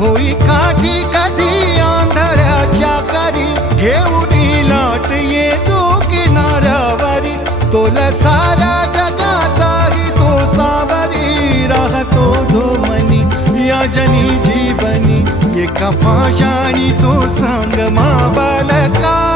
होई काठी कधी आंधळ्याच्या करी, घेऊन लाट येतो किनाऱ्यावरी, तोला सारा जगाचाही तो सावरी, राहतो धोमनी या जनी जीवनी, एका पाशाणी तो सांग मा बालका.